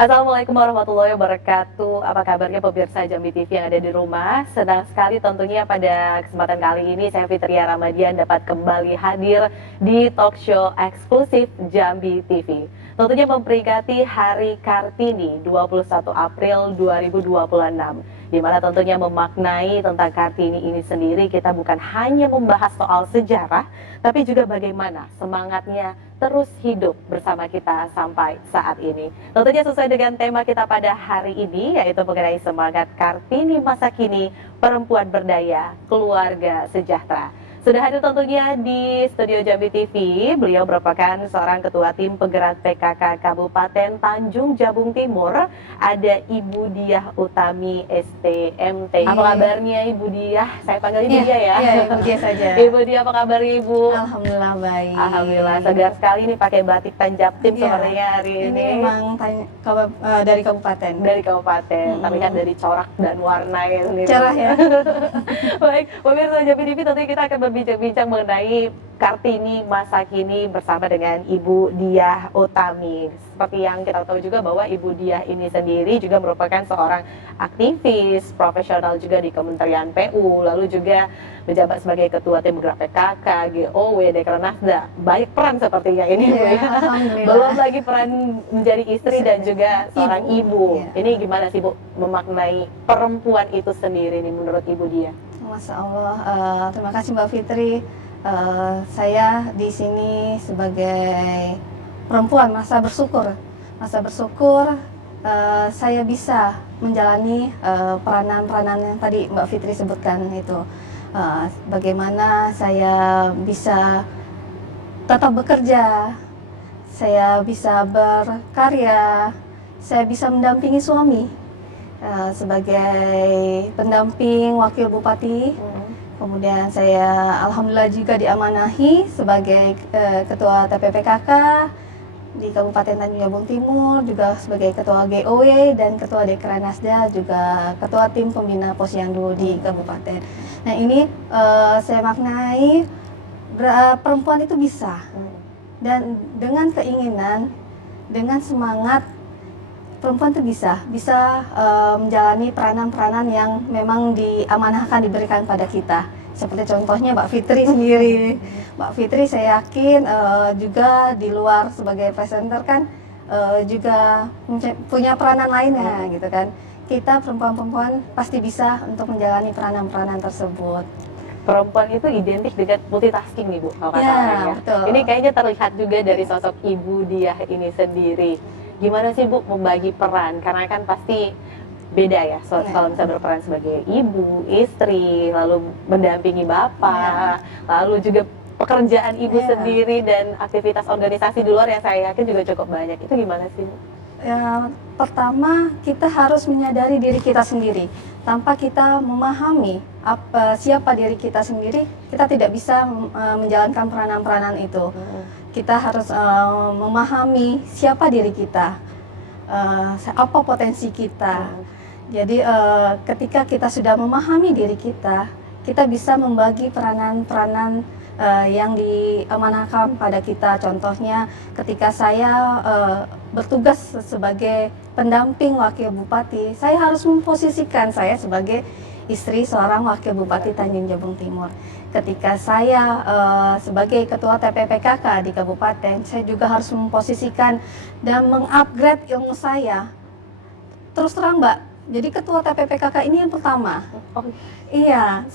Assalamualaikum warahmatullahi wabarakatuh. Apa kabarnya pemirsa Jambi TV yang ada di rumah? Senang sekali tentunya pada kesempatan kali ini saya Fitria Ramadian dapat kembali hadir di talk show eksklusif Jambi TV. Tentunya memperingati Hari Kartini 21 April 2026. Di mana tentunya memaknai tentang Kartini ini sendiri, kita bukan hanya membahas soal sejarah, tapi juga bagaimana semangatnya terus hidup bersama kita sampai saat ini. Tentunya sesuai dengan tema kita pada hari ini, yaitu mengenai semangat Kartini masa kini, perempuan berdaya, keluarga sejahtera. Sudah hadir tentunya di studio Jambi TV, beliau merupakan seorang ketua tim penggerak PKK Kabupaten Tanjung Jabung Timur, ada Ibu Diah Utami STMT. Apa kabarnya Ibu Diah? Saya panggil Ibu Diah ya? Iya, Ibu Diah saja. Ibu Diah, apa kabar Ibu? Alhamdulillah baik. Alhamdulillah, segar sekali nih pakai batik Tanjabtim sepertinya hari ini. Ini memang dari kabupaten. Dari kabupaten, tapi kan dari corak dan warnanya sendiri. Cerah ya. Baik, pemirsa Jambi TV, tentunya kita akan berbincang-bincang mengenai Kartini masa kini bersama dengan Ibu Diah Utami. Seperti yang kita tahu juga bahwa Ibu Diah ini sendiri juga merupakan seorang aktivis profesional juga di Kementerian PU, lalu juga menjabat sebagai Ketua Tim Gerak PKK, GOW, Dekranasda. Banyak peran sepertinya ini, Bu ya. Belum lagi peran menjadi istri dan juga seorang ibu. Ini gimana sih Bu memaknai perempuan itu sendiri nih menurut Ibu Diah? Masya Allah, terima kasih Mbak Fitri. Saya di sini sebagai perempuan merasa bersyukur, saya bisa menjalani peranan-peranan yang tadi Mbak Fitri sebutkan itu. Bagaimana saya bisa tetap bekerja, saya bisa berkarya, saya bisa mendampingi suami sebagai pendamping wakil bupati. Kemudian saya alhamdulillah juga diamanahi sebagai ketua TPPKK di Kabupaten Tanjung Jabung Timur, juga sebagai ketua GOW dan ketua Dekranasda, juga ketua tim pembina posyandu di kabupaten. Nah ini saya maknai perempuan itu bisa, dan dengan keinginan, dengan semangat, perempuan itu bisa menjalani peranan-peranan yang memang diamanahkan, diberikan pada kita. Seperti contohnya Mbak Fitri sendiri. Mbak Fitri saya yakin juga di luar sebagai presenter kan juga punya peranan lainnya gitu kan. Kita perempuan-perempuan pasti bisa untuk menjalani peranan-peranan tersebut. Perempuan itu identik dengan multitasking nih Bu, kalau kata Ya, orang ya. betul. Ini kayaknya terlihat juga dari sosok Ibu Diah ini sendiri. Gimana sih Bu membagi peran? Karena kan pasti beda ya, kalau misalnya berperan sebagai ibu, istri, lalu mendampingi bapak, lalu juga pekerjaan ibu sendiri dan aktivitas organisasi di luar yang saya yakin juga cukup banyak. Itu gimana sih Bu? Ya, pertama kita harus menyadari diri kita sendiri. Tanpa kita memahami siapa diri kita sendiri, kita tidak bisa menjalankan peranan-peranan itu. Kita harus memahami siapa diri kita, apa potensi kita. Jadi ketika kita sudah memahami diri kita, kita bisa membagi peranan-peranan yang diamanahkan pada kita. Contohnya ketika saya bertugas sebagai pendamping wakil bupati, saya harus memposisikan saya sebagai istri seorang wakil bupati Tanjung Jabung Timur. Ketika saya sebagai ketua TPPKK di kabupaten, saya juga harus memposisikan dan mengupgrade ilmu saya. Terus terang Mbak, jadi ketua TPPKK ini yang pertama. Iya,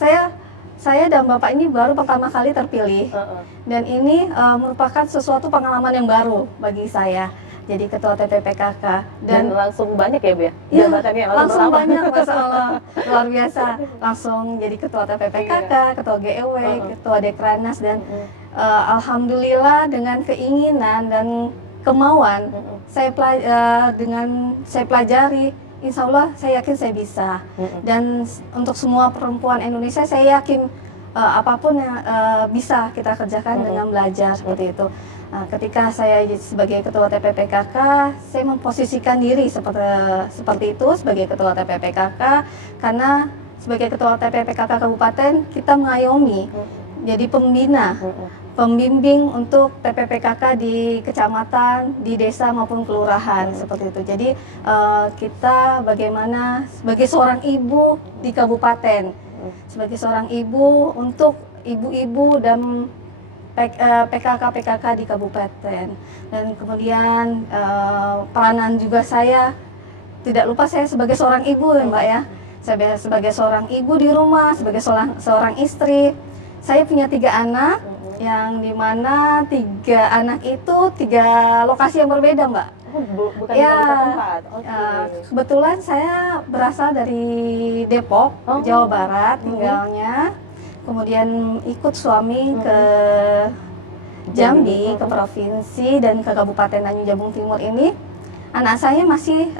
saya dan Bapak ini baru pertama kali terpilih, dan ini merupakan sesuatu pengalaman yang baru bagi saya. Jadi ketua TPPKK dan langsung banyak ya Bu ya? Iya, Jabatannya langsung banyak, Masya Allah, luar biasa. Langsung jadi ketua TPPKK, ketua GEW, ketua Dekranas, dan alhamdulillah dengan keinginan dan kemauan saya pelajari, insya Allah saya yakin saya bisa. Dan untuk semua perempuan Indonesia saya yakin apapun yang bisa kita kerjakan dengan belajar seperti itu. Ketika saya sebagai ketua TPPKK, saya memposisikan diri seperti itu sebagai ketua TPPKK, karena sebagai ketua TPPKK kabupaten kita mengayomi, jadi pembina pembimbing untuk TPPKK di kecamatan, di desa maupun kelurahan seperti itu. Jadi kita bagaimana sebagai seorang ibu di kabupaten, sebagai seorang ibu untuk ibu-ibu dan PKK di kabupaten, dan kemudian peranan juga saya tidak lupa saya sebagai seorang ibu ya Mbak ya, saya sebagai seorang ibu di rumah, sebagai seorang istri. Saya punya 3 anak, yang dimana 3 anak itu 3 lokasi yang berbeda Mbak. Bukan Ya, dari satu tempat. Okay. Kebetulan saya berasal dari Depok, Jawa Barat tinggalnya. Kemudian ikut suami ke Jambi, ke provinsi dan ke Kabupaten Tanjung Jabung Timur ini. Anak saya masih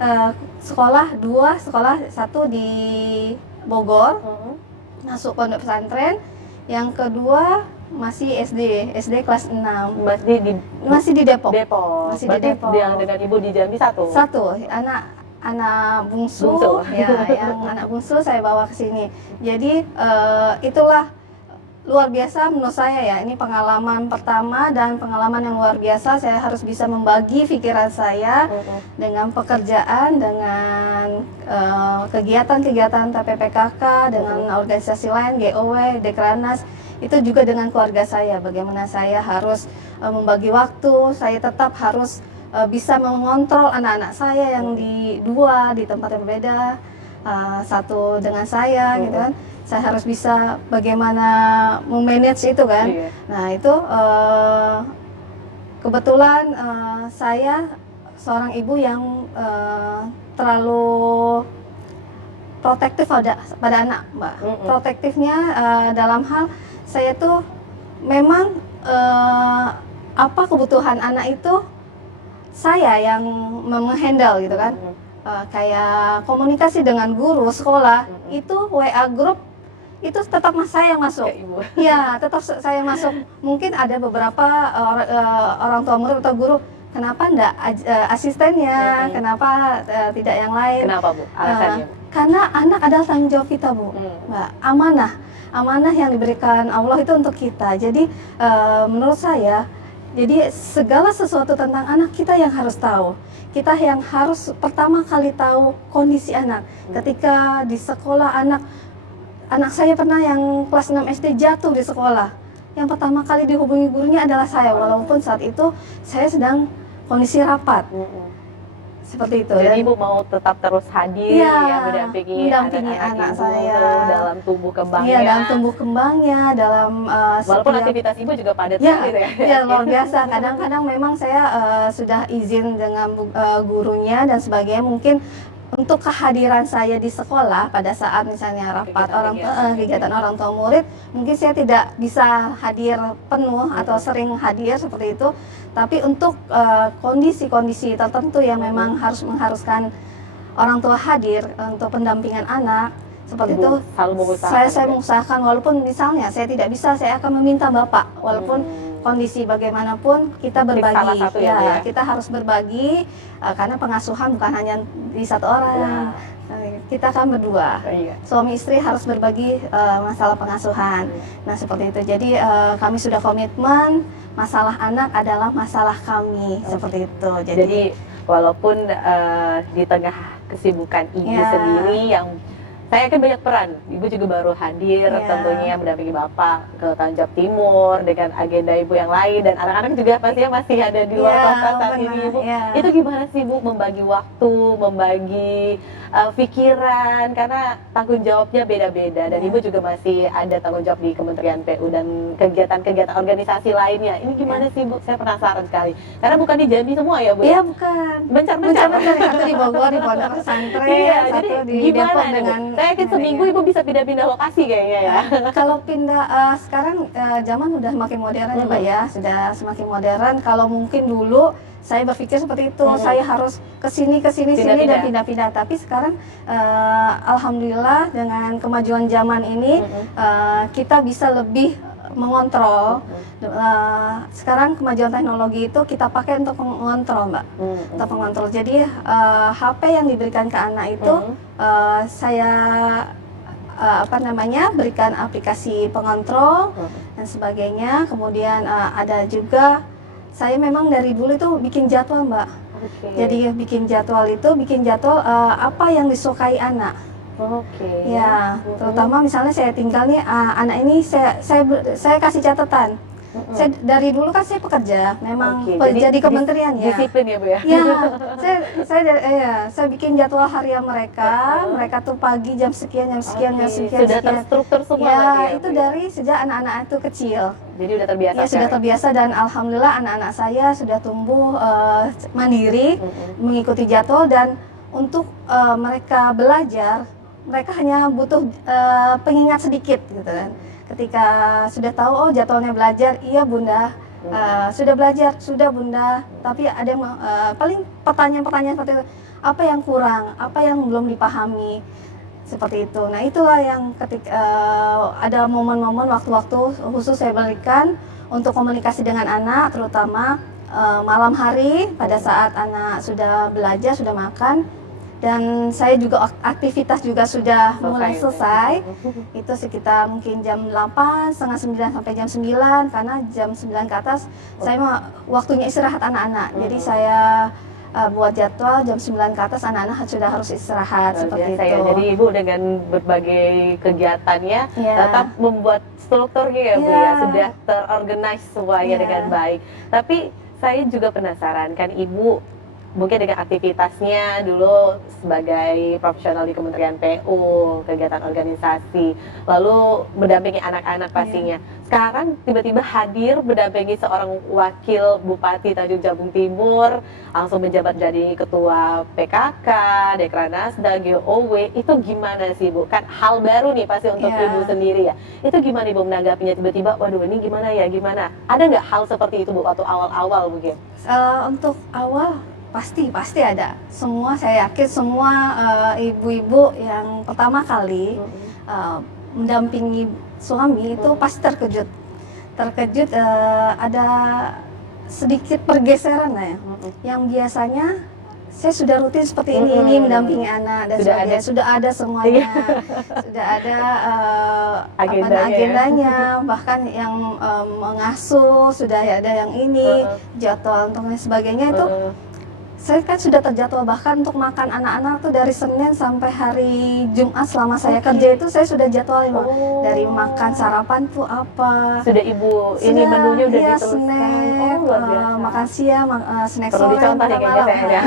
sekolah 2, sekolah 1 di Bogor, masuk pondok pesantren. Yang kedua masih SD kelas 6. Masih di Depok. Masih di Depok. Yang dengan ibu di Jambi satu. Anak bungsu, ya, yang anak bungsu saya bawa ke sini. Jadi itulah luar biasa menurut saya ya. Ini pengalaman pertama dan pengalaman yang luar biasa. Saya harus bisa membagi pikiran saya dengan pekerjaan, dengan kegiatan-kegiatan TPPKK, dengan organisasi lain, GOW, Dekranas. Itu juga dengan keluarga saya. Bagaimana saya harus membagi waktu. Saya tetap harus bisa mengontrol anak-anak saya yang di tempat yang berbeda, satu dengan saya gitu kan. Saya harus bisa bagaimana memanage itu kan. Nah itu kebetulan saya seorang ibu yang terlalu protektif pada anak Mbak. Protektifnya dalam hal saya tuh memang apa kebutuhan anak itu saya yang menghandle gitu kan. Kayak komunikasi dengan guru sekolah itu WA grup itu tetap saya yang masuk. Iya, tetap saya yang masuk. Mungkin ada beberapa orang tua murid atau guru, kenapa enggak asistennya, kenapa tidak yang lain? Kenapa Bu? Alasannya? Karena anak adalah tanggung jawab kita Bu, Mbak. Amanah yang diberikan Allah itu untuk kita. Jadi menurut saya, jadi segala sesuatu tentang anak kita yang harus tahu. Kita yang harus pertama kali tahu kondisi anak. Ketika di sekolah anak saya pernah yang kelas 6 SD jatuh di sekolah. Yang pertama kali dihubungi gurunya adalah saya, walaupun saat itu saya sedang kondisi rapat. Seperti itu. Jadi Ibu mau tetap terus hadir ya, mendampingi anak saya dalam tumbuh kembangnya. Iya, dalam tumbuh kembangnya, dalam walaupun aktivitas Ibu juga padat gitu ya. Iya, luar biasa. Kadang-kadang memang saya sudah izin dengan gurunya dan sebagainya, mungkin untuk kehadiran saya di sekolah pada saat misalnya rapat kegiatan orang tua murid, mungkin saya tidak bisa hadir penuh atau sering hadir seperti itu. Tapi untuk kondisi-kondisi tertentu yang memang mengharuskan orang tua hadir untuk pendampingan anak seperti itu, saya mengusahakan, walaupun misalnya saya tidak bisa, saya akan meminta bapak, walaupun kondisi bagaimanapun kita berbagi kita harus berbagi karena pengasuhan bukan hanya di satu orang. Kita kan berdua, suami istri harus berbagi masalah pengasuhan. Nah seperti itu. Jadi kami sudah komitmen, masalah anak adalah masalah kami, seperti itu. Jadi walaupun di tengah kesibukan Ibu sendiri yang saya yakin banyak peran, Ibu juga baru hadir tentunya mendampingi Bapak ke Tanjung Jabung Timur dengan agenda Ibu yang lain, dan anak-anak juga pastinya masih ada di luar kota saat ini Ibu. Itu gimana sih Ibu membagi waktu, membagi pikiran, karena tanggung jawabnya beda-beda, dan Ibu juga masih ada tanggung jawab di Kementerian PU dan kegiatan-kegiatan organisasi lainnya. Ini gimana sih Bu? Saya penasaran sekali, karena bukan di Jambi semua ya Bu? Iya, bukan. Bencar-bencar. Satu di Bogor, di Pondok Pesantren, satu di Depok dengan. Saya yakin seminggu Ibu bisa pindah-pindah lokasi kayaknya ya. Kalau pindah sekarang zaman udah makin modern ya Mbak ya, sudah semakin modern. Kalau mungkin dulu saya berpikir seperti itu, saya harus sini dan pindah-pindah. Tapi sekarang alhamdulillah dengan kemajuan zaman ini kita bisa lebih mengontrol. Sekarang kemajuan teknologi itu kita pakai untuk mengontrol Mbak, untuk mengontrol. Jadi HP yang diberikan ke anak itu saya berikan aplikasi pengontrol dan sebagainya. Kemudian ada juga saya memang dari dulu itu bikin jadwal, Mbak. Jadi bikin jadwal apa yang disukai anak. Ya, terutama misalnya saya tinggal nih anak ini saya kasih catatan. Saya dari dulu kan saya pekerja, memang jadi kementerian ya. Disiplin ya Bu ya. Ya, saya bikin jadwal harian mereka. Mereka tuh pagi jam sekian. Sudah terstruktur semua ya, berarti ya, itu Bu, dari sejak anak-anak itu kecil. Jadi udah terbiasa. Ya, sudah terbiasa dan alhamdulillah anak-anak saya sudah tumbuh mandiri, mengikuti jadwal, dan untuk mereka belajar, mereka hanya butuh pengingat sedikit gitu kan. Ketika sudah tahu, oh jadwalnya belajar, iya Bunda, sudah belajar, sudah Bunda, tapi ada yang paling pertanyaan-pertanyaan seperti itu, apa yang kurang, apa yang belum dipahami, seperti itu. Nah itulah yang ketika ada momen-momen waktu-waktu khusus saya berikan untuk komunikasi dengan anak, terutama malam hari pada saat anak sudah belajar, sudah makan. Dan saya juga aktivitas juga sudah mulai selesai. Itu sekitar mungkin jam 8, setengah 9 sampai jam 9, karena jam 9 ke atas saya waktunya istirahat anak-anak. Jadi saya buat jadwal jam 9 ke atas anak-anak sudah harus istirahat seperti itu. Jadi Ibu dengan berbagai kegiatannya tetap membuat strukturnya ya Bu ya, sudah terorganize semuanya dengan baik. Tapi saya juga penasaran, kan Ibu mungkin dengan aktivitasnya dulu sebagai profesional di Kementerian PU, kegiatan organisasi, lalu mendampingi anak-anak pastinya. Sekarang tiba-tiba hadir mendampingi seorang wakil Bupati Tanjung Jabung Timur, langsung menjabat jadi ketua PKK, Dekranasda, GOW. Itu gimana sih Bu? Kan hal baru nih pasti untuk Ibu sendiri ya. Itu gimana Ibu menanggapinya tiba-tiba, waduh ini gimana ya, gimana? Ada nggak hal seperti itu Bu waktu awal-awal mungkin? Untuk awal pasti ada. Semua, saya yakin semua ibu-ibu yang pertama kali mendampingi suami itu pasti terkejut ada sedikit pergeseran lah ya. Yang biasanya saya sudah rutin seperti ini mendampingi anak dan sebagainya, sudah ada semuanya, sudah ada agendanya, bahkan yang mengasuh sudah ada yang ini, jadwal untuk dan sebagainya itu. Saya kan sudah terjadwal, bahkan untuk makan anak-anak tuh dari Senin sampai hari Jumat selama saya kerja itu saya sudah jadwal dari makan sarapan tuh apa. Sudah Ibu ini menunya udah dituliskan. Snack, makan siang, snack perlu sore, dicontoh nih kayaknya saya.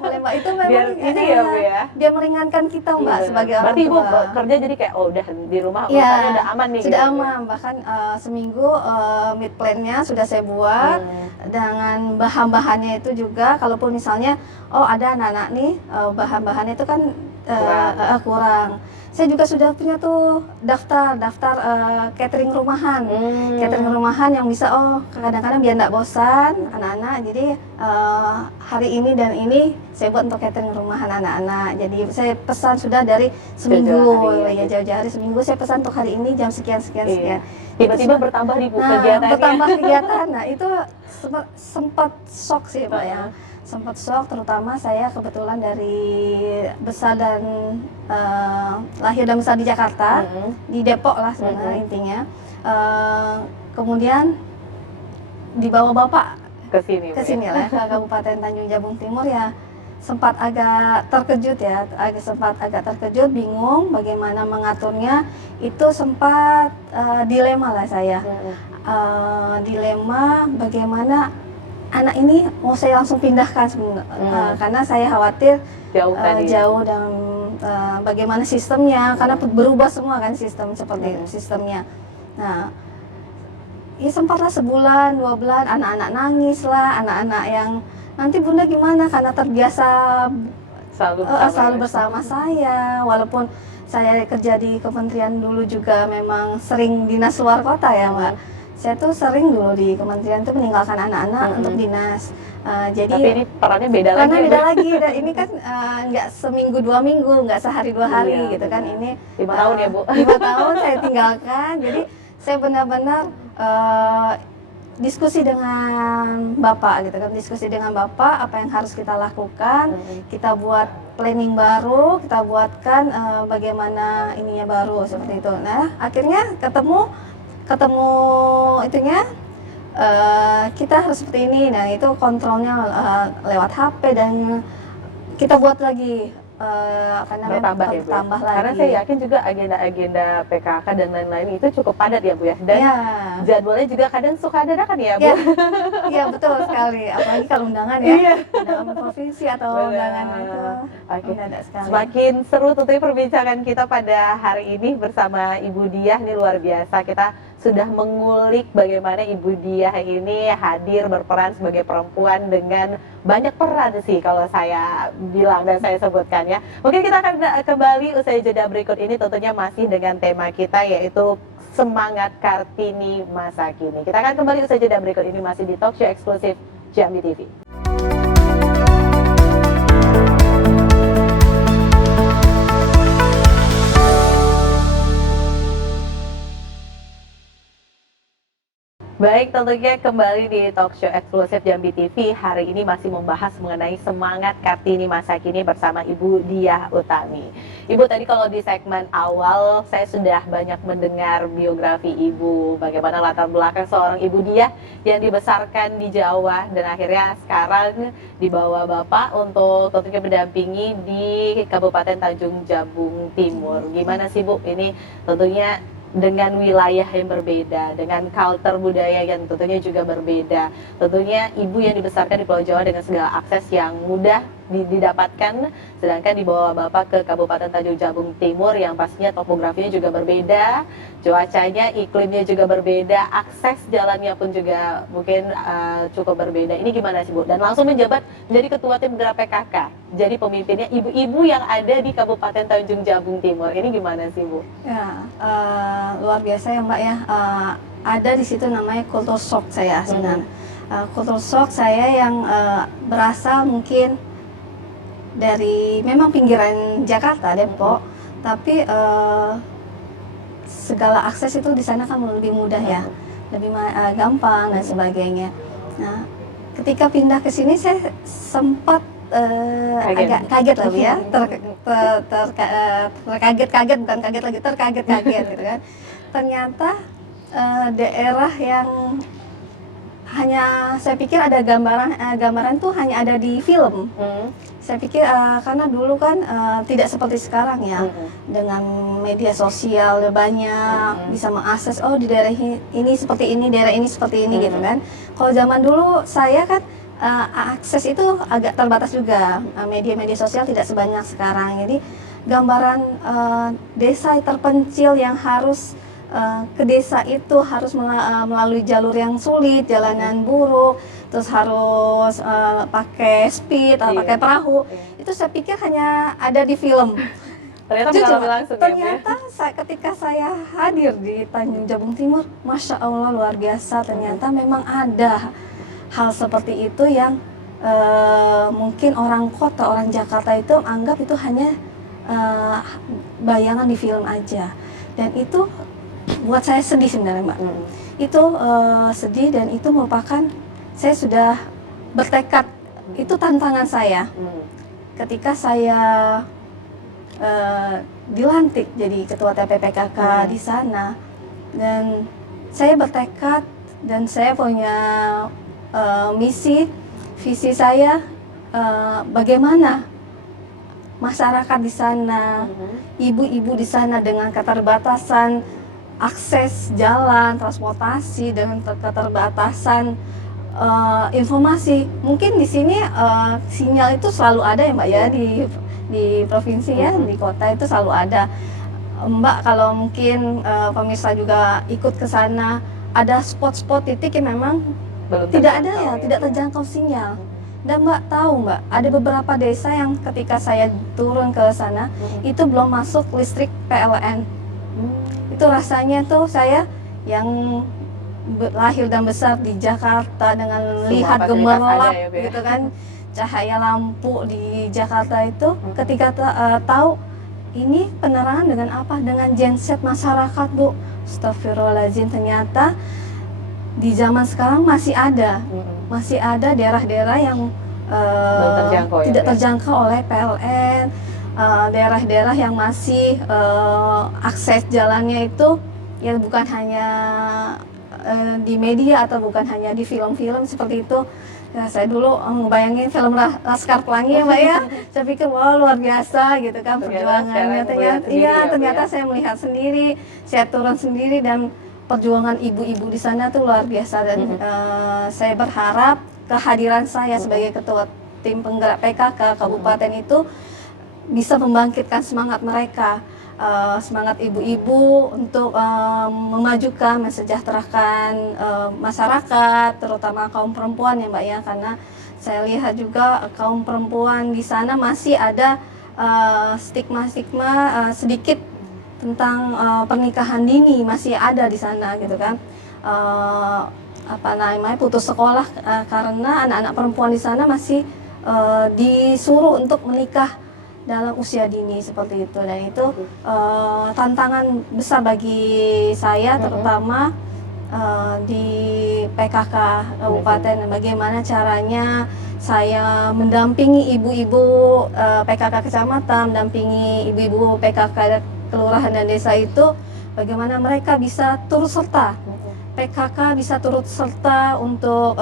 boleh Mbak, itu memang biar ini ya Bu ya. Biar meringankan kita Mbak sebagai orang tua. Berarti Ibu kerja jadi kayak udah di rumah urusannya udah aman nih. Sudah aman, bahkan seminggu meal plan-nya sudah saya buat dengan bahan-bahannya itu juga, kalaupun misalnya ada anak-anak nih bahan-bahannya itu kan kurang. Saya juga sudah punya tuh daftar catering rumahan, yang bisa kadang-kadang biar nggak bosan anak-anak. Jadi hari ini dan ini saya buat untuk catering rumahan anak-anak. Jadi saya pesan sudah dari seminggu, jauh-jauh hari seminggu saya pesan untuk hari ini jam sekian. Tiba-tiba bertambah di kegiatannya. Bertambah kegiatan. Nah itu sempat shock sih Pak ya. Sempat shock, terutama saya kebetulan dari besar dan lahir dan besar di Jakarta, di Depok lah sebenarnya intinya. Kemudian dibawa bapak ke sini lah ke Kabupaten Tanjung Jabung Timur, ya sempat agak terkejut ya, agak terkejut, bingung bagaimana mengaturnya. Itu sempat dilema lah saya, dilema bagaimana anak ini mau saya langsung pindahkan karena saya khawatir jauh dan bagaimana sistemnya, karena berubah semua kan sistemnya. Nah, ya sempatlah sebulan, 2 bulan, anak-anak nangis lah, anak-anak yang nanti Bunda gimana, karena terbiasa selalu bersama saya, walaupun saya kerja di kementerian dulu juga memang sering dinas luar kota ya Mbak. Saya tuh sering dulu di kementerian itu meninggalkan anak-anak untuk dinas. Jadi tapi ini perannya beda lagi. Dan ini kan nggak seminggu 2 minggu, nggak sehari 2 hari gitu kan. Ini 5 tahun ya Bu. 5 tahun saya tinggalkan. Jadi saya benar-benar diskusi dengan bapak gitu kan, diskusi dengan bapak apa yang harus kita lakukan, kita buat planning baru, kita buatkan bagaimana ininya baru seperti itu. Nah akhirnya ketemu itunya, kita harus seperti ini. Nah itu kontrolnya lewat HP, dan kita buat lagi bertambah ya Bu ya? bertambah lagi. Karena saya yakin juga agenda-agenda PKK dan lain-lain itu cukup padat ya Bu ya, dan Ya. jadwalnya juga kadang suka dadakan ya Bu. Ya, iya betul sekali. Apalagi kalau undangan ya, Iya. undangan provinsi atau Benar. undangan itu Oke. mendadak sekali. Semakin seru tentunya perbincangan kita pada hari ini bersama Ibu Diah. Ini luar biasa, kita sudah mengulik bagaimana Ibu Diah ini hadir berperan sebagai perempuan dengan banyak peran sih kalau saya bilang dan saya sebutkan ya. Mungkin kita akan kembali usai jeda berikut ini, tentunya masih dengan tema kita yaitu semangat Kartini masa kini. Kita akan kembali usai jeda berikut ini, masih di talk show eksklusif Jambi TV. Baik, tentunya kembali di talk show eksklusif Jambi TV. Hari ini masih membahas mengenai semangat Kartini masa kini bersama Ibu Diah Utami. Ibu, tadi kalau di segmen awal saya sudah banyak mendengar biografi Ibu, bagaimana latar belakang seorang Ibu Diah yang dibesarkan di Jawa dan akhirnya sekarang dibawa Bapak untuk tentunya mendampingi di Kabupaten Tanjung Jabung Timur. Gimana sih Bu, ini tentunya dengan wilayah yang berbeda, dengan culture budaya yang tentunya juga berbeda. Tentunya ibu yang dibesarkan di Pulau Jawa dengan segala akses yang mudah didapatkan, sedangkan dibawa Bapak ke Kabupaten Tanjung Jabung Timur yang pastinya topografinya juga berbeda, cuacanya, iklimnya juga berbeda, akses jalannya pun juga mungkin cukup berbeda. Ini gimana sih Bu? Dan langsung menjabat menjadi Ketua Tim Gerak PKK, jadi pemimpinnya ibu-ibu yang ada di Kabupaten Tanjung Jabung Timur. Ini gimana sih Bu? Ya, luar biasa ya Mbak ya. Ada di situ namanya kultur shock saya sebenarnya. Kultur shock saya yang berasal mungkin dari memang pinggiran Jakarta, Depok, tapi segala akses itu di sana kan lebih mudah ya, lebih gampang dan sebagainya. Nah, ketika pindah ke sini saya sempat agak kaget lah Bu ya, terkaget-kaget, bukan kaget lagi, terkaget-kaget gitu kan. Ternyata daerah yang hanya saya pikir ada gambaran tuh hanya ada di film. Saya pikir karena dulu kan tidak seperti sekarang ya, dengan media sosial banyak, bisa mengakses, oh di daerah ini seperti ini, daerah ini seperti ini gitu kan. Kalau zaman dulu saya kan akses itu agak terbatas juga, media-media sosial tidak sebanyak sekarang. Jadi gambaran desa terpencil yang harus ke desa itu harus melalui jalur yang sulit, jalanan buruk, terus harus pakai speed atau pakai perahu. Itu saya pikir hanya ada di film. Ternyata Jujur, langsung ternyata ketika saya hadir di Tanjung Jabung Timur, Masya Allah luar biasa, ternyata memang ada hal seperti itu yang mungkin orang kota, orang Jakarta itu anggap itu hanya bayangan di film aja. Dan itu buat saya sedih sebenarnya Mbak. Itu sedih, dan itu merupakan, saya sudah bertekad, itu tantangan saya. Ketika saya dilantik jadi ketua TPPKK di sana, dan saya bertekad, dan saya punya misi, visi saya bagaimana masyarakat di sana, ibu-ibu di sana dengan keterbatasan akses jalan, transportasi, dengan keterbatasan informasi. Mungkin di sini sinyal itu selalu ada ya Mbak ya, di provinsi ya, di kota itu selalu ada. Mbak kalau mungkin pemirsa juga ikut ke sana, ada spot-spot titik yang memang tidak ada ya, tidak terjangkau sinyal. Dan Mbak tahu Mbak, ada beberapa desa yang ketika saya turun ke sana itu belum masuk listrik PLN. Itu rasanya tuh saya yang lahir dan besar di Jakarta dengan lihat gemerlap gitu kan, cahaya lampu di Jakarta itu, ketika tahu ini penerangan dengan apa? Dengan genset masyarakat Bu. Astagfirullahaladzim, ternyata di zaman sekarang Mm-mm. masih ada daerah-daerah yang Belum terjangkau ya, tidak Bu, ya? terjangkau oleh PLN, daerah-daerah yang masih akses jalannya itu ya bukan hanya di media atau bukan hanya di film-film seperti itu. Ya, saya dulu ngebayangin film Laskar Pelangi ya Mbak ya, saya pikir wah luar biasa gitu kan Ternyata perjuangannya. sekarang melihat sendiri ya, Bu, Ternyata ya? saya melihat sendiri, saya turun sendiri dan perjuangan ibu-ibu di sana tuh luar biasa dan saya berharap kehadiran saya sebagai ketua tim penggerak PKK Kabupaten itu bisa membangkitkan semangat mereka, semangat ibu-ibu untuk memajukan, mensejahterakan masyarakat, terutama kaum perempuan ya Mbak ya, karena saya lihat juga kaum perempuan di sana masih ada stigma-stigma sedikit tentang pernikahan dini masih ada di sana gitu kan. Apa namanya, putus sekolah karena anak-anak perempuan di sana masih disuruh untuk menikah dalam usia dini seperti itu, dan itu tantangan besar bagi saya terutama di PKK Kabupaten. Bagaimana caranya saya mendampingi ibu-ibu PKK kecamatan, mendampingi ibu-ibu PKK kelurahan dan desa itu, bagaimana mereka bisa turut serta, PKK bisa turut serta untuk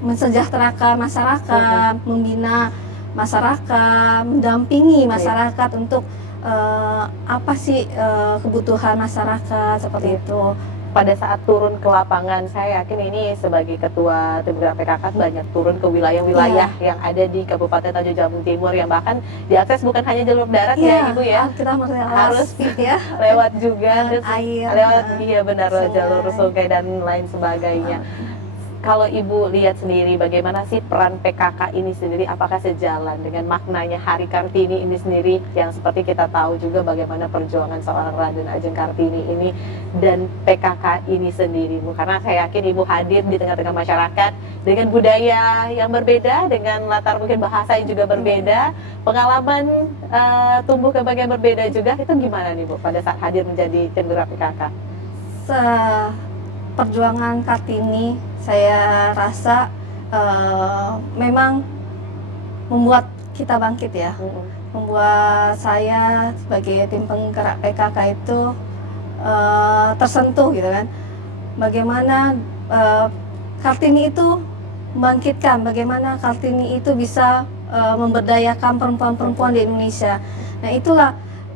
mensejahterakan masyarakat, membina masyarakat, mendampingi masyarakat untuk apa sih kebutuhan masyarakat seperti itu. Pada saat turun ke lapangan, saya yakin ini sebagai ketua tim gerak PKK banyak turun ke wilayah-wilayah yang ada di Kabupaten Tanjung Jabung Timur yang bahkan diakses bukan hanya jalur darat ya Ibu ya, kita harus ya lewat juga terus air, lewat iya benar sungai. jalur sungai dan lain sebagainya. Kalau Ibu lihat sendiri bagaimana sih peran PKK ini sendiri, apakah sejalan dengan maknanya Hari Kartini ini sendiri yang seperti kita tahu juga bagaimana perjuangan seorang Raden Ajeng Kartini ini dan PKK ini sendiri Bu, karena saya yakin Ibu hadir di tengah-tengah masyarakat dengan budaya yang berbeda, dengan latar mungkin bahasa yang juga berbeda, pengalaman tumbuh kembang yang berbeda juga, itu gimana nih Bu pada saat hadir menjadi tim gerak PKK? Perjuangan Kartini saya rasa memang membuat kita bangkit ya, membuat saya sebagai tim penggerak PKK itu tersentuh gitu kan, bagaimana Kartini itu membangkitkan, bagaimana Kartini itu bisa memberdayakan perempuan-perempuan di Indonesia. Nah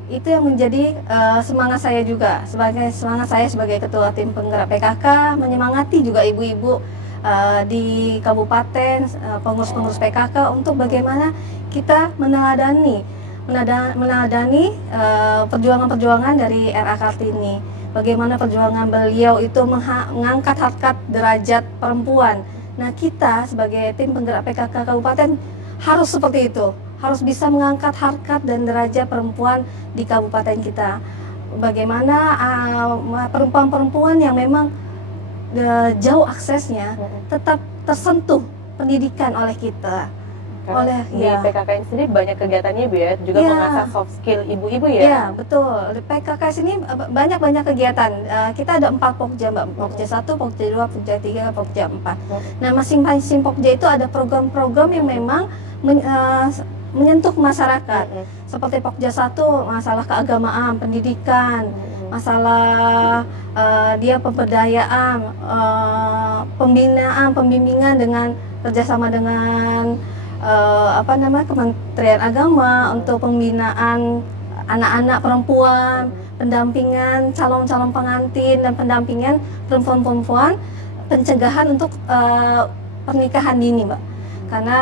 itu yang menjadi semangat saya juga, semangat saya sebagai ketua tim penggerak PKK, menyemangati juga ibu-ibu di kabupaten, pengurus-pengurus PKK untuk bagaimana kita meneladani perjuangan-perjuangan dari RA Kartini, bagaimana perjuangan beliau itu mengangkat harkat derajat perempuan. Nah kita sebagai tim penggerak PKK Kabupaten harus seperti itu, harus bisa mengangkat harkat dan derajat perempuan di kabupaten kita. Bagaimana perempuan-perempuan yang memang jauh aksesnya tetap tersentuh pendidikan oleh kita. Karena di PKK ini sendiri banyak kegiatannya Bu ya, juga mengasah soft skill ibu-ibu ya? Iya betul, di PKK sini banyak kegiatan. Kita ada 4 Pokja Mbak, Pokja 1, Pokja 2, Pokja 3, Pokja 4. Nah masing-masing Pokja itu ada program-program yang memang menyentuh masyarakat. Seperti Pokja 1 masalah keagamaan, pendidikan, masalah dia pemberdayaan, pembinaan, pembimbingan dengan kerjasama dengan Kementerian Agama untuk pembinaan anak-anak perempuan, pendampingan calon-calon pengantin dan pendampingan perempuan-perempuan, pencegahan untuk pernikahan dini Mbak. Karena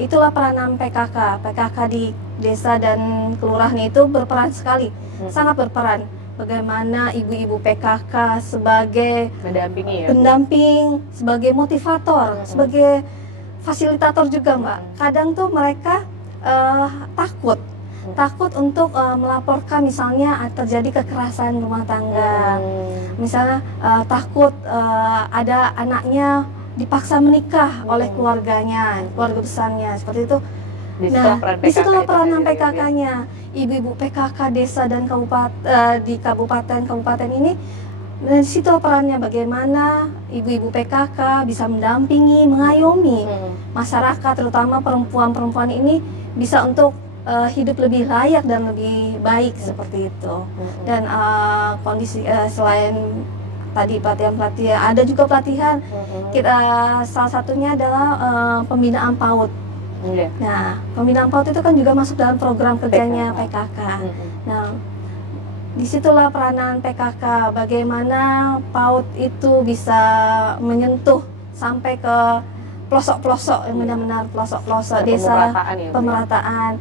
itulah peranan PKK di desa dan kelurahan itu berperan sekali, sangat berperan. Bagaimana ibu-ibu PKK sebagai pendamping, sebagai motivator, sebagai fasilitator juga Mbak. Kadang tuh mereka takut untuk melaporkan misalnya terjadi kekerasan rumah tangga, misalnya takut ada anaknya dipaksa menikah oleh keluarganya, keluarga besarnya seperti itu. Disitulah peranan PKK-nya. Ibu-ibu PKK desa dan kabupaten di kabupaten ini Dan di situ perannya bagaimana ibu-ibu PKK bisa mendampingi, mengayomi masyarakat, terutama perempuan-perempuan ini bisa untuk hidup lebih layak dan lebih baik seperti itu. Dan kondisi selain tadi pelatihan-pelatihan, ada juga pelatihan kita, salah satunya adalah pembinaan PAUD. Nah, pembinaan PAUD itu kan juga masuk dalam program kerjanya PKK. Nah, disitulah peranan PKK, bagaimana PAUD itu bisa menyentuh sampai ke pelosok-pelosok, yang benar-benar pelosok-pelosok desa, pemerataan,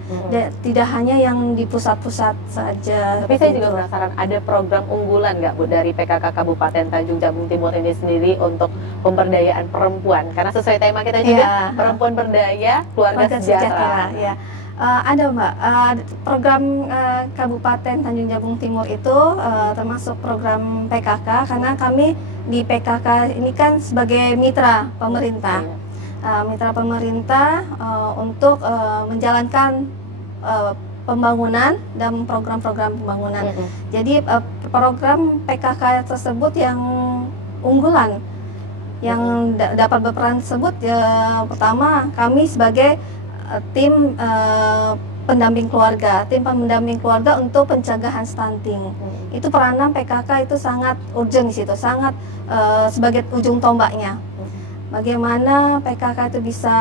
tidak hanya yang di pusat-pusat saja. Tapi saya juga penasaran, ada program unggulan nggak Bu dari PKK Kabupaten Tanjung Jabung Timur ini sendiri untuk pemberdayaan perempuan? Karena sesuai tema kita juga, perempuan berdaya, keluarga sejahtera. Ya. Ada Mbak, program Kabupaten Tanjung Jabung Timur itu termasuk program PKK, karena kami di PKK ini kan sebagai mitra pemerintah, mitra pemerintah untuk menjalankan pembangunan dan program-program pembangunan. Jadi program PKK tersebut yang unggulan, yang dapat berperan tersebut, pertama kami sebagai tim pendamping keluarga untuk pencegahan stunting. Itu peranan PKK itu sangat urgent di situ, sangat sebagai ujung tombaknya. Bagaimana PKK itu bisa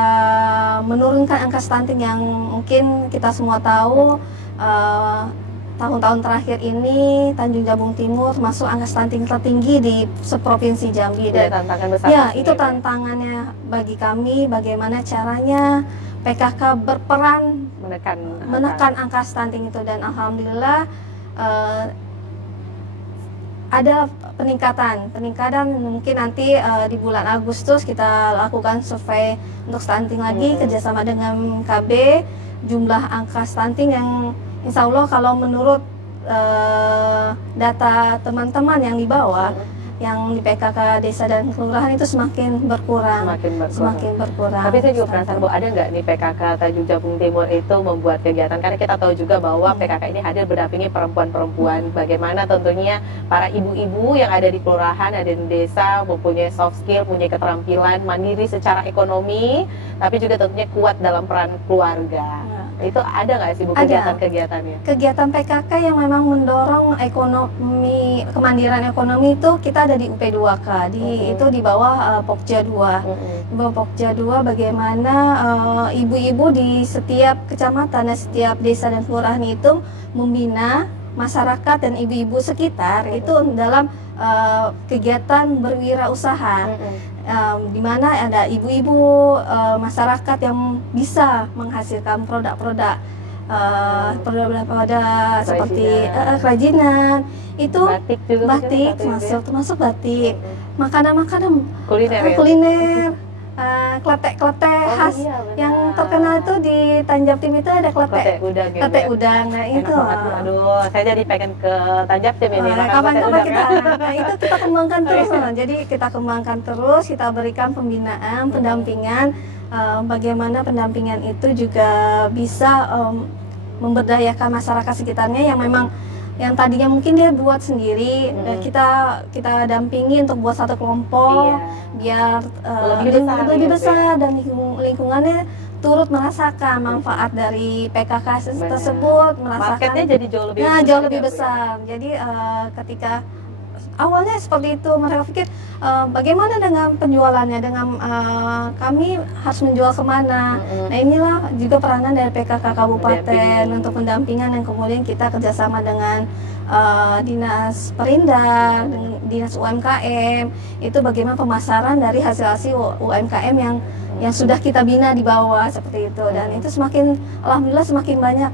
menurunkan angka stunting yang mungkin kita semua tahu, tahun-tahun terakhir ini Tanjung Jabung Timur masuk angka stunting tertinggi di seprovinsi Jambi. Dan tantangan besar. Ya, itu tantangannya bagi kami, bagaimana caranya PKK berperan menekan angka stunting itu. Dan alhamdulillah ada peningkatan mungkin nanti di bulan Agustus kita lakukan survei untuk stunting lagi, kerjasama dengan KB, jumlah angka stunting yang insya Allah kalau menurut data teman-teman yang di bawah, yang di PKK desa dan kelurahan itu semakin berkurang. Tapi saya juga penasaran Bu, ada nggak nih PKK Tanjung Jabung Timur itu membuat kegiatan, karena kita tahu juga bahwa PKK ini hadir berdampingi perempuan-perempuan, bagaimana tentunya para ibu-ibu yang ada di kelurahan, ada di desa, mempunyai soft skill, punya keterampilan, mandiri secara ekonomi, tapi juga tentunya kuat dalam peran keluarga. Itu ada nggak sih Bu kegiatan-kegiatannya? Kegiatan PKK yang memang mendorong ekonomi, kemandiran ekonomi itu kita ada di UP2K, itu di bawah Pokja 2. Di bawah Pokja 2 bagaimana ibu-ibu di setiap kecamatan dan setiap desa dan kelurahan itu membina masyarakat dan ibu-ibu sekitar itu dalam kegiatan berwirausaha. Di mana ada ibu-ibu masyarakat yang bisa menghasilkan produk-produk seperti kerajinan, itu batik termasuk batik, makanan-makanan kuliner, kletek-kletek khas yang terkenal itu di Tanjab Tim itu ada kletek udang. Nah itu, aduh, saya jadi pengen ke Tanjab Tim ini. Kapan-kapan itu kita kembangkan terus. Jadi kita kembangkan terus, kita berikan pembinaan, pendampingan, bagaimana pendampingan itu juga bisa memberdayakan masyarakat sekitarnya yang memang yang tadinya mungkin dia buat sendiri, dan kita dampingi untuk buat satu kelompok biar lebih besar dan lingkungannya turut merasakan manfaat dari PKK tersebut, merasakan marketnya jadi jauh lebih besar. Jadi ketika awalnya seperti itu, mereka pikir bagaimana dengan penjualannya, dengan kami harus menjual kemana. Nah inilah juga peranan dari PKK Kabupaten untuk pendampingan, dan kemudian kita kerjasama dengan Dinas Perindah, Dinas UMKM, itu bagaimana pemasaran dari hasil-hasil UMKM yang sudah kita bina di bawah seperti itu. Dan itu alhamdulillah semakin banyak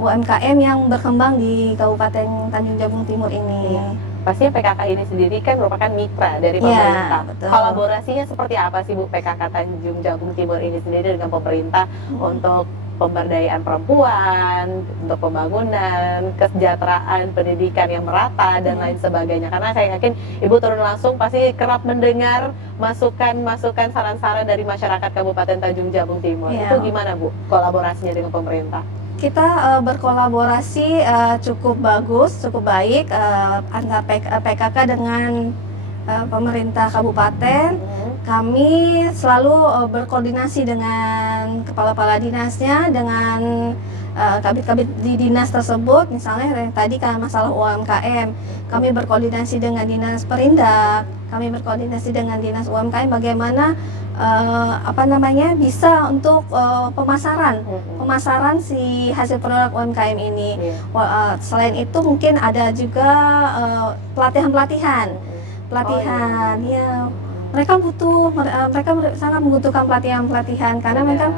UMKM yang berkembang di Kabupaten Tanjung Jabung Timur ini. Pastinya PKK ini sendiri kan merupakan mitra dari pemerintah. Kolaborasinya seperti apa sih Bu PKK Tanjung Jabung Timur ini sendiri dengan pemerintah untuk pemberdayaan perempuan, untuk pembangunan, kesejahteraan, pendidikan yang merata dan lain sebagainya? Karena saya yakin Ibu turun langsung pasti kerap mendengar masukan-masukan, saran-saran dari masyarakat Kabupaten Tanjung Jabung Timur. Itu gimana Bu kolaborasinya dengan pemerintah? Kita berkolaborasi cukup bagus, cukup baik antara PKK dengan pemerintah kabupaten. Kami selalu berkoordinasi dengan kepala-kepala dinasnya, dengan kabit-kabit di dinas tersebut. Misalnya yang tadi kan masalah UMKM, kami berkoordinasi dengan dinas Perindak, kami berkoordinasi dengan dinas UMKM bagaimana bisa untuk pemasaran si hasil produk UMKM ini. Selain itu mungkin ada juga pelatihan ya, mereka sangat membutuhkan pelatihan karena mereka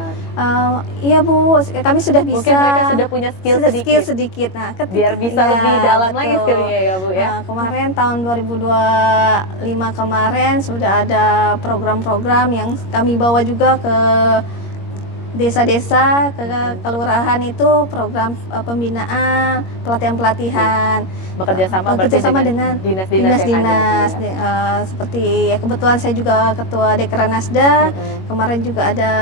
iya Bu, kami sudah bisa, mungkin mereka sudah punya skill sedikit. Nah, biar bisa lebih dalam lagi skillnya ya Bu ya. Kemarin tahun 2025 kemarin sudah ada program-program yang kami bawa juga ke desa-desa, ke kelurahan, itu program pembinaan, pelatihan bekerja sama dengan dinas-dinas seperti kebetulan saya juga ketua Dekranasda. Kemarin juga ada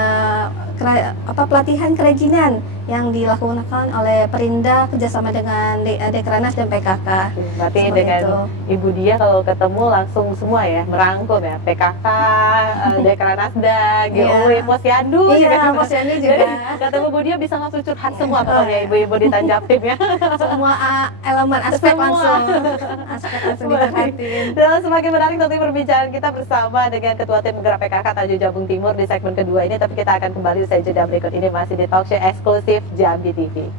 pelatihan kerajinan yang dilakukan oleh Perindak kerjasama dengan Dekranas dan PKK. Berarti dengan itu, Ibu Dia kalau ketemu langsung semua ya, merangkum ya, PKK, Dekranasda, GOW, Posyandu juga. Ketemu Bu Dia bisa langsung curhat semua pokoknya ibu-ibu di Tanjaptim ya. Semua elemen aspek langsung diperhatiin. Dan semakin menarik tentunya perbincangan kita bersama dengan Ketua Tim Penggerak PKK Tanjung Jabung Timur di segmen kedua ini, tapi kita akan kembali usai jeda berikut ini masih di talk show eksklusif Jambi TV.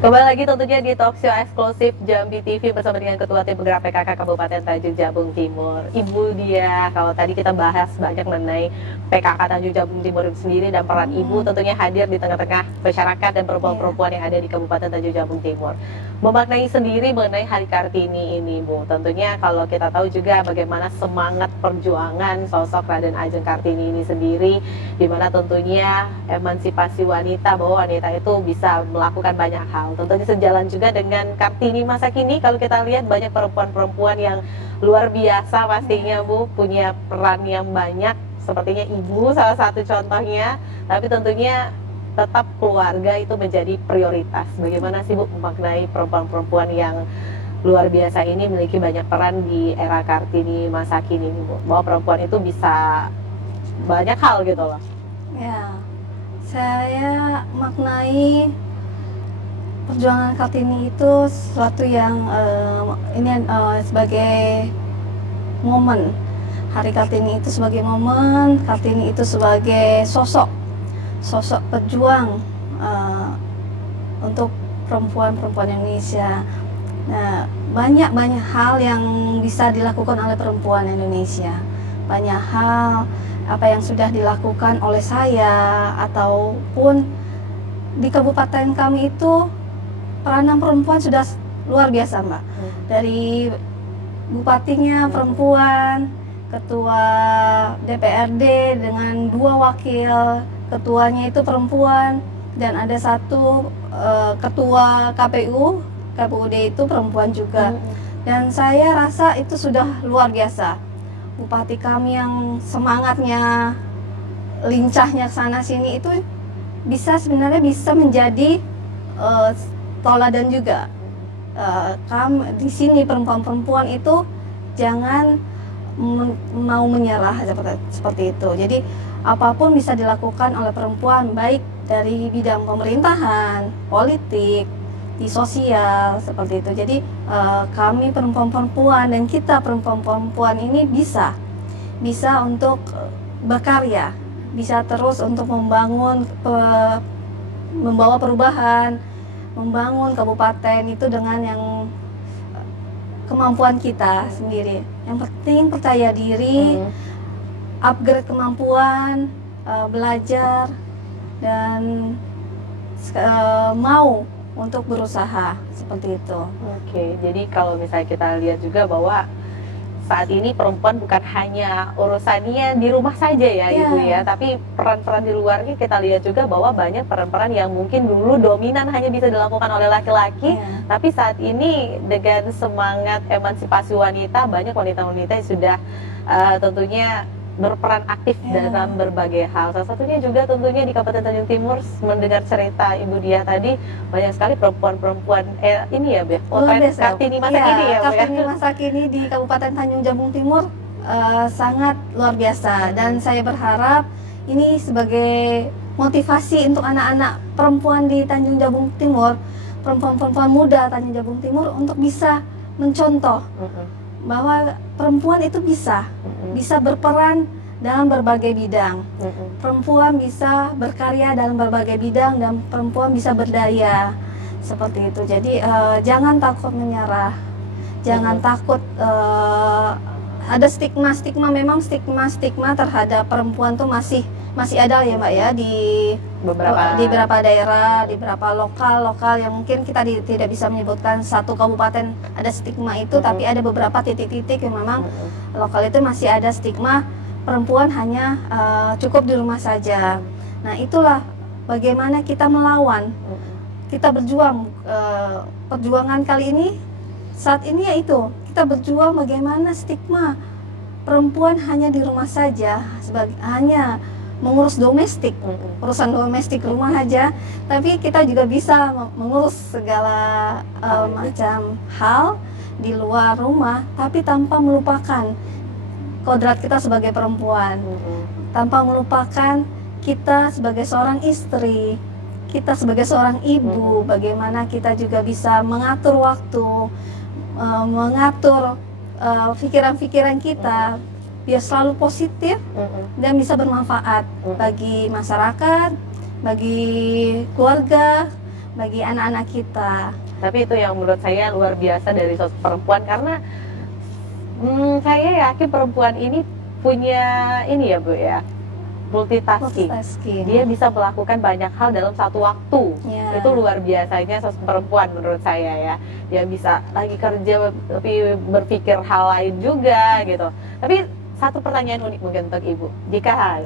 Kembali lagi tentunya di talk show eksklusif Jambi TV bersama dengan Ketua Tim Penggerak PKK Kabupaten Tanjung Jabung Timur, Ibu Dia. Kalau tadi kita bahas banyak mengenai PKK Tanjung Jabung Timur itu sendiri dan peran Ibu tentunya hadir di tengah-tengah masyarakat dan perempuan-perempuan yang ada di Kabupaten Tanjung Jabung Timur. Memaknai sendiri mengenai Hari Kartini ini Bu, tentunya kalau kita tahu juga bagaimana semangat perjuangan sosok Raden Ajeng Kartini ini sendiri, di mana tentunya emansipasi wanita, bahwa wanita itu bisa melakukan banyak hal. Tentunya sejalan juga dengan Kartini masa kini, kalau kita lihat banyak perempuan-perempuan yang luar biasa pastinya Bu, punya peran yang banyak, sepertinya Ibu salah satu contohnya, tapi tentunya tetap keluarga itu menjadi prioritas. Bagaimana sih Bu memaknai perempuan-perempuan yang luar biasa ini memiliki banyak peran di era Kartini masa kini Bu, bahwa perempuan itu bisa banyak hal gitu loh. Ya, saya maknai perjuangan Kartini itu sesuatu yang sebagai momen. Hari Kartini itu sebagai momen, Kartini itu sebagai sosok pejuang untuk perempuan-perempuan Indonesia. Nah, banyak hal yang bisa dilakukan oleh perempuan Indonesia. Banyak hal apa yang sudah dilakukan oleh saya ataupun di kabupaten kami itu peranan perempuan sudah luar biasa Mbak. Dari bupatinya perempuan, ketua DPRD dengan 2 wakil ketuanya itu perempuan, dan ada satu ketua KPUD itu perempuan juga. Dan saya rasa itu sudah luar biasa. Bupati kami yang semangatnya, lincahnya sana sini itu sebenarnya bisa menjadi toladan juga. Di sini perempuan-perempuan itu jangan mau menyerah seperti itu. Jadi apapun bisa dilakukan oleh perempuan, baik dari bidang pemerintahan, politik, di sosial, seperti itu. Jadi kami perempuan-perempuan dan kita perempuan-perempuan ini bisa untuk berkarya, bisa terus untuk membangun, membawa perubahan, membangun kabupaten itu dengan yang kemampuan kita sendiri. Yang penting percaya diri, upgrade kemampuan, belajar, dan mau untuk berusaha, seperti itu. Oke, jadi kalau misalnya kita lihat juga bahwa saat ini perempuan bukan hanya urusannya di rumah saja ya Iya. Ibu ya, tapi peran-peran di luarnya kita lihat juga bahwa banyak peran-peran yang mungkin dulu dominan hanya bisa dilakukan oleh laki-laki, Iya. tapi saat ini dengan semangat emansipasi wanita, banyak wanita-wanita yang sudah tentunya berperan aktif Ya. dalam berbagai hal. Salah satunya juga tentunya di Kabupaten Tanjung Timur, mendengar cerita Ibu Dia tadi, banyak sekali perempuan-perempuan ini ya Bu, Luar potret biasa. Kartini masa kini ya Bu ya. Kartini masa kini di Kabupaten Tanjung Jabung Timur sangat luar biasa, dan saya berharap ini sebagai motivasi untuk anak-anak perempuan di Tanjung Jabung Timur, perempuan-perempuan muda Tanjung Jabung Timur, untuk bisa mencontoh bahwa perempuan itu bisa berperan dalam berbagai bidang. Perempuan bisa berkarya dalam berbagai bidang, dan perempuan bisa berdaya seperti itu. Jadi jangan takut menyerah, jangan takut. Ada stigma, memang stigma terhadap perempuan tuh masih ada ya Mbak ya, di beberapa daerah, di beberapa lokal yang mungkin kita tidak bisa menyebutkan satu kabupaten ada stigma itu, tapi ada beberapa titik-titik yang memang lokal itu masih ada stigma perempuan hanya cukup di rumah saja. Nah, itulah bagaimana kita melawan, kita berjuang. Perjuangan kali ini, saat ini yaitu kita berjuang bagaimana stigma perempuan hanya di rumah saja, hanya mengurus domestik, urusan domestik rumah aja, tapi kita juga bisa mengurus segala macam hal di luar rumah, tapi tanpa melupakan kodrat kita sebagai perempuan, tanpa melupakan kita sebagai seorang istri, kita sebagai seorang ibu, bagaimana kita juga bisa mengatur waktu, mengatur pikiran-pikiran kita biar selalu positif dan bisa bermanfaat bagi masyarakat, bagi keluarga, bagi anak-anak kita. Tapi itu yang menurut saya luar biasa dari sosok perempuan, karena saya yakin perempuan ini punya ini ya Bu ya, multitasking. Dia bisa melakukan banyak hal dalam satu waktu. Itu luar biasanya sosok perempuan menurut saya ya. Dia bisa lagi kerja tapi berpikir hal lain juga gitu. Tapi satu pertanyaan unik mungkin untuk Ibu, jika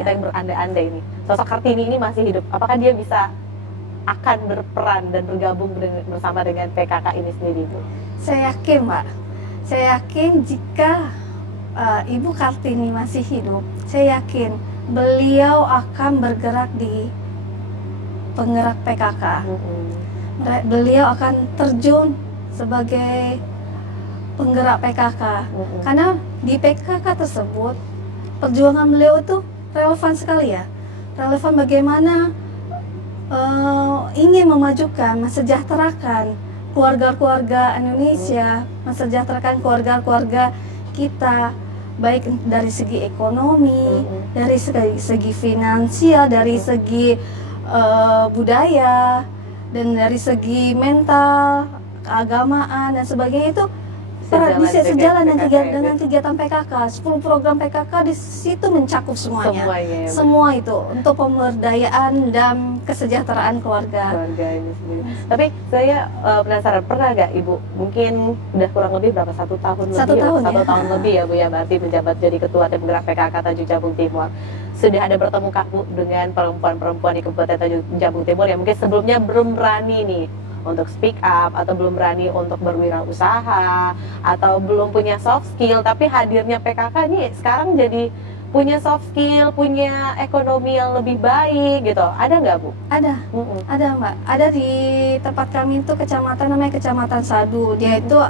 kita yang berandai-andai ini, sosok Kartini ini masih hidup, apakah dia bisa akan berperan dan bergabung bersama dengan PKK ini sendiri Bu? Saya yakin Mbak, saya yakin jika Ibu Kartini masih hidup, saya yakin beliau akan bergerak di penggerak PKK. Beliau akan terjun sebagai penggerak PKK, karena di PKK tersebut perjuangan beliau itu relevan sekali ya, relevan bagaimana ingin memajukan, mensejahterakan keluarga-keluarga Indonesia, mensejahterakan keluarga-keluarga kita, baik dari segi ekonomi, dari segi finansial, dari segi budaya, dan dari segi mental, keagamaan dan sebagainya, itu bisa sejalan dengan kegiatan PKK. 10 program PKK di situ mencakup semuanya. Semua itu untuk pemberdayaan dan kesejahteraan keluarga ini sendiri. Tapi saya penasaran, pernah nggak Ibu, mungkin udah kurang lebih berapa, 1 tahun lebih, 1 tahun lebih ya Bu ya, berarti menjabat jadi ketua tim gerak PKK Tanjung Jabung Timur, sudah ada bertemu Bu dengan perempuan-perempuan di Kabupaten Tanjung Jabung Timur yang mungkin sebelumnya belum berani nih untuk speak up, atau belum berani untuk berwirausaha, atau belum punya soft skill, tapi hadirnya PKK nih sekarang jadi punya soft skill, punya ekonomi yang lebih baik gitu. Ada nggak Bu? Ada Mbak. Ada di tempat kami itu kecamatan, namanya Kecamatan Sadu. Dia itu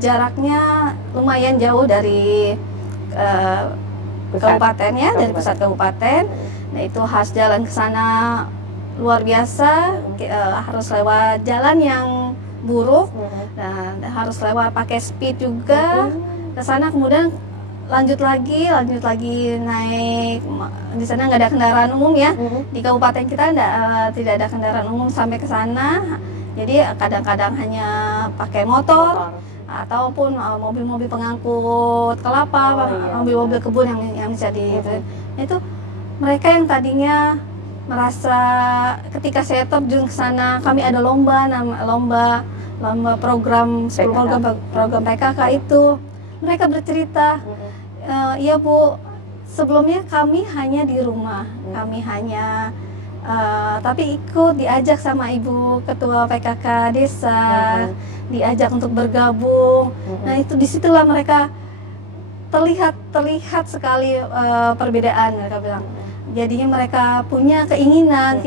jaraknya lumayan jauh dari kabupatennya, dari pusat kabupaten. Nah, itu harus jalan ke sana luar biasa, harus lewat jalan yang buruk, nah harus lewat pakai speed juga ke sana, kemudian lanjut lagi naik, di sana nggak ada kendaraan umum ya, di kabupaten kita tidak ada kendaraan umum sampai ke sana, jadi kadang-kadang hanya pakai motor ataupun mobil-mobil pengangkut kelapa, mobil-mobil kebun yang bisa itu mereka yang tadinya merasa ketika saya terjun ke sana, kami ada lomba program 10 program PKK itu, mereka bercerita, iya Bu, sebelumnya kami hanya di rumah, kami hanya tapi ikut diajak sama Ibu Ketua PKK Desa, diajak untuk bergabung. Nah itu disitulah mereka terlihat sekali perbedaan, mereka bilang. Jadinya mereka punya keinginan,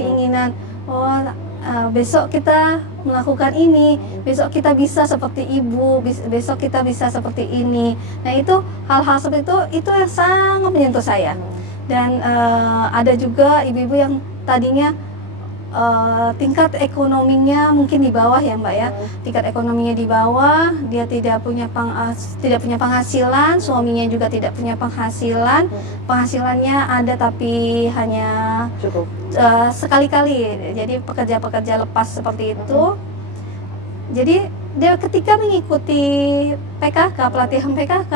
oh besok kita melakukan ini, besok kita bisa seperti ibu, besok kita bisa seperti ini. Nah itu hal-hal seperti itu yang sangat menyentuh saya. Dan ada juga ibu-ibu yang tadinya tingkat ekonominya mungkin di bawah ya Mbak ya, tingkat ekonominya di bawah, dia tidak punya penghasilan, suaminya juga tidak punya penghasilan, penghasilannya ada tapi hanya Cukup. sekali-kali, jadi pekerja-pekerja lepas seperti itu. Jadi dia ketika mengikuti PKK, pelatihan PKK,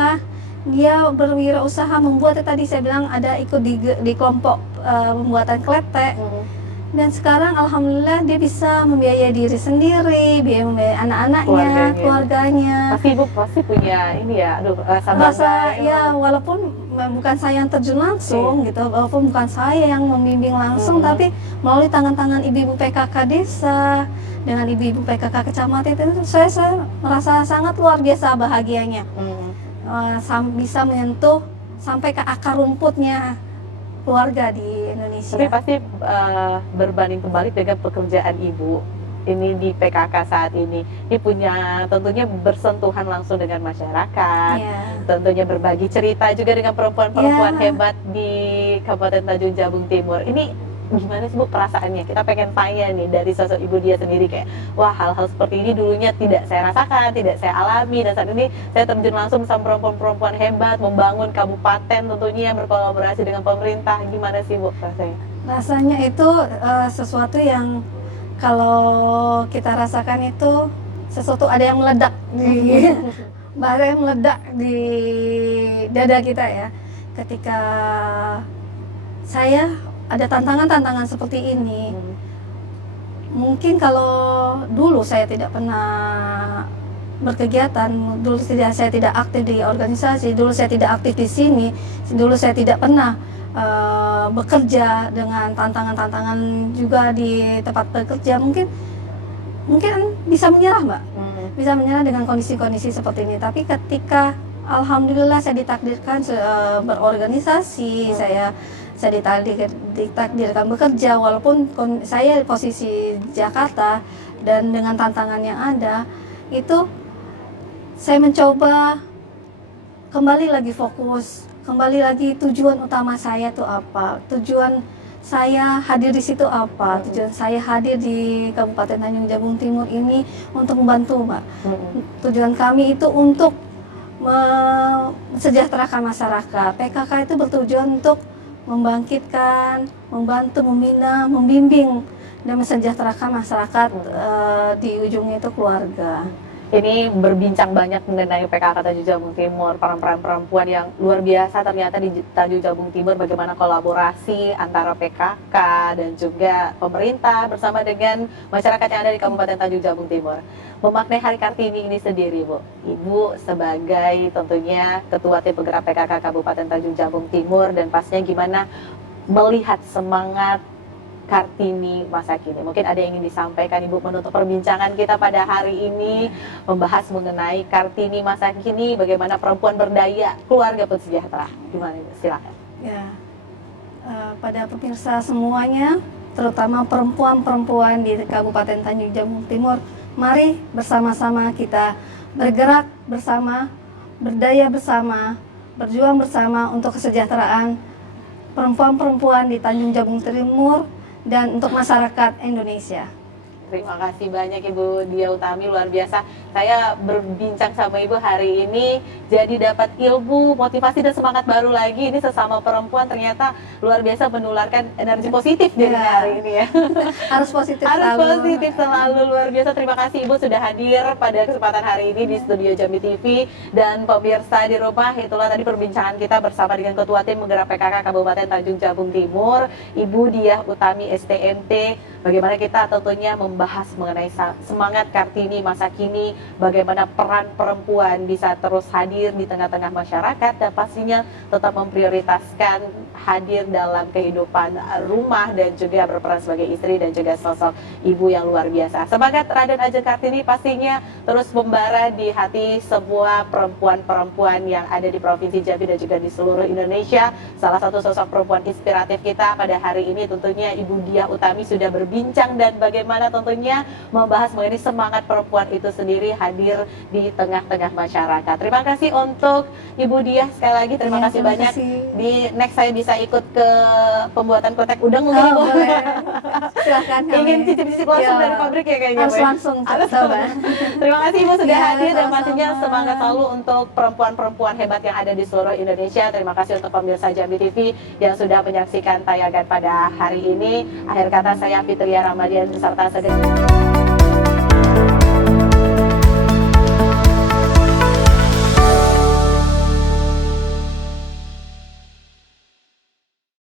dia berwirausaha membuat, tadi saya bilang ada ikut di kelompok pembuatan kletek. Dan sekarang alhamdulillah dia bisa membiayai diri sendiri, membiayai anak-anaknya, keluarganya. Pasti Ibu pasti punya ini ya, rasa ya, walaupun bukan saya yang terjun langsung gitu, walaupun bukan saya yang membimbing langsung, tapi melalui tangan-tangan ibu-ibu PKK desa dengan ibu-ibu PKK kecamatan itu saya merasa sangat luar biasa bahagianya. Bisa menyentuh sampai ke akar rumputnya keluarga di Indonesia. Tapi pasti berbanding kembali dengan pekerjaan Ibu ini di PKK saat ini punya tentunya bersentuhan langsung dengan masyarakat, tentunya berbagi cerita juga dengan perempuan-perempuan hebat di Kabupaten Tanjung Jabung Timur. Ini gimana sih Bu perasaannya? Kita pengen tanya nih dari sosok Ibu dia sendiri, kayak wah, hal-hal seperti ini dulunya tidak saya rasakan, tidak saya alami, dan saat ini saya terjun langsung sama perempuan-perempuan hebat membangun kabupaten tentunya berkolaborasi dengan pemerintah. Gimana sih Bu rasanya? Rasanya itu sesuatu yang kalau kita rasakan itu sesuatu ada yang meledak di dada kita ya, ketika saya ada tantangan-tantangan seperti ini. Mungkin kalau dulu saya tidak pernah berkegiatan, dulu saya tidak aktif di organisasi, dulu saya tidak aktif di sini, dulu saya tidak pernah bekerja dengan tantangan-tantangan juga di tempat bekerja, mungkin bisa menyerah Mbak, bisa menyerah dengan kondisi-kondisi seperti ini. Tapi ketika alhamdulillah saya ditakdirkan berorganisasi, saya ditakdirkan bekerja, walaupun saya posisi Jakarta dan dengan tantangan yang ada, itu saya mencoba kembali lagi fokus, kembali lagi tujuan utama saya itu apa, tujuan saya hadir di situ apa, tujuan saya hadir di Kabupaten Tanjung Jabung Timur ini untuk membantu Mbak. Tujuan kami itu untuk mensejahterakan masyarakat. PKK itu bertujuan untuk membangkitkan, membantu, membina, membimbing, dan mensejahterakan masyarakat, di ujungnya itu keluarga. Ini berbincang banyak mengenai PKK Tanjung Jabung Timur, peran-peran perempuan yang luar biasa ternyata di Tanjung Jabung Timur, bagaimana kolaborasi antara PKK dan juga pemerintah bersama dengan masyarakat yang ada di Kabupaten Tanjung Jabung Timur. Memaknai Hari Kartini ini sendiri Bu, Ibu sebagai tentunya Ketua Tim Penggerak PKK Kabupaten Tanjung Jabung Timur, dan pastinya gimana melihat semangat Kartini masa kini. Mungkin ada yang ingin disampaikan Ibu menutup perbincangan kita pada hari ini, membahas mengenai Kartini masa kini, bagaimana perempuan berdaya, keluarga pun sejahtera. Gimana Ibu? Silakan. Ya, pada pemirsa semuanya, terutama perempuan-perempuan di Kabupaten Tanjung Jabung Timur, mari bersama-sama kita bergerak bersama, berdaya bersama, berjuang bersama untuk kesejahteraan perempuan-perempuan di Tanjung Jabung Timur dan untuk masyarakat Indonesia. Terima kasih banyak Ibu Dia Utami, luar biasa. Saya berbincang sama Ibu hari ini, jadi dapat ilmu, motivasi dan semangat baru lagi. Ini sesama perempuan ternyata luar biasa, menularkan energi positif di hari ini ya. Harus positif Harus selalu. positif selalu, luar biasa. Terima kasih Ibu sudah hadir pada kesempatan hari ini di studio Jambi TV. Dan pemirsa di rumah, itulah tadi perbincangan kita bersama dengan Ketua Tim Penggerak PKK Kabupaten Tanjung Jabung Timur, Ibu Dia Utami STMT. Bagaimana kita tentunya membahas mengenai semangat Kartini masa kini, bagaimana peran perempuan bisa terus hadir di tengah-tengah masyarakat dan pastinya tetap memprioritaskan hadir dalam kehidupan rumah dan juga berperan sebagai istri dan juga sosok ibu yang luar biasa. Semangat Raden Ajeng Kartini pastinya terus membara di hati semua perempuan-perempuan yang ada di Provinsi Jambi dan juga di seluruh Indonesia. Salah satu sosok perempuan inspiratif kita pada hari ini tentunya Ibu Diah Utami sudah berbincang dan bagaimana tentunya membahas mengenai semangat perempuan itu sendiri hadir di tengah-tengah masyarakat. Terima kasih untuk Ibu Diah sekali lagi, terima kasih terima banyak. kasih. Di next saya bisa ikut ke pembuatan kotek udang mungkin Ibu. Boleh. Silahkan kami. Ingin cicip-cicip langsung Ya, dari pabrik ya kayaknya harus Bu, ya? langsung Harus coba. Terima kasih Ibu sudah Ya, hadir dan sama-sama. pastinya semangat selalu untuk perempuan-perempuan hebat yang ada di seluruh Indonesia. Terima kasih untuk pemirsa Jambi TV yang sudah menyaksikan tayangan pada hari ini. Akhir kata saya Fitria Ramadian beserta segenap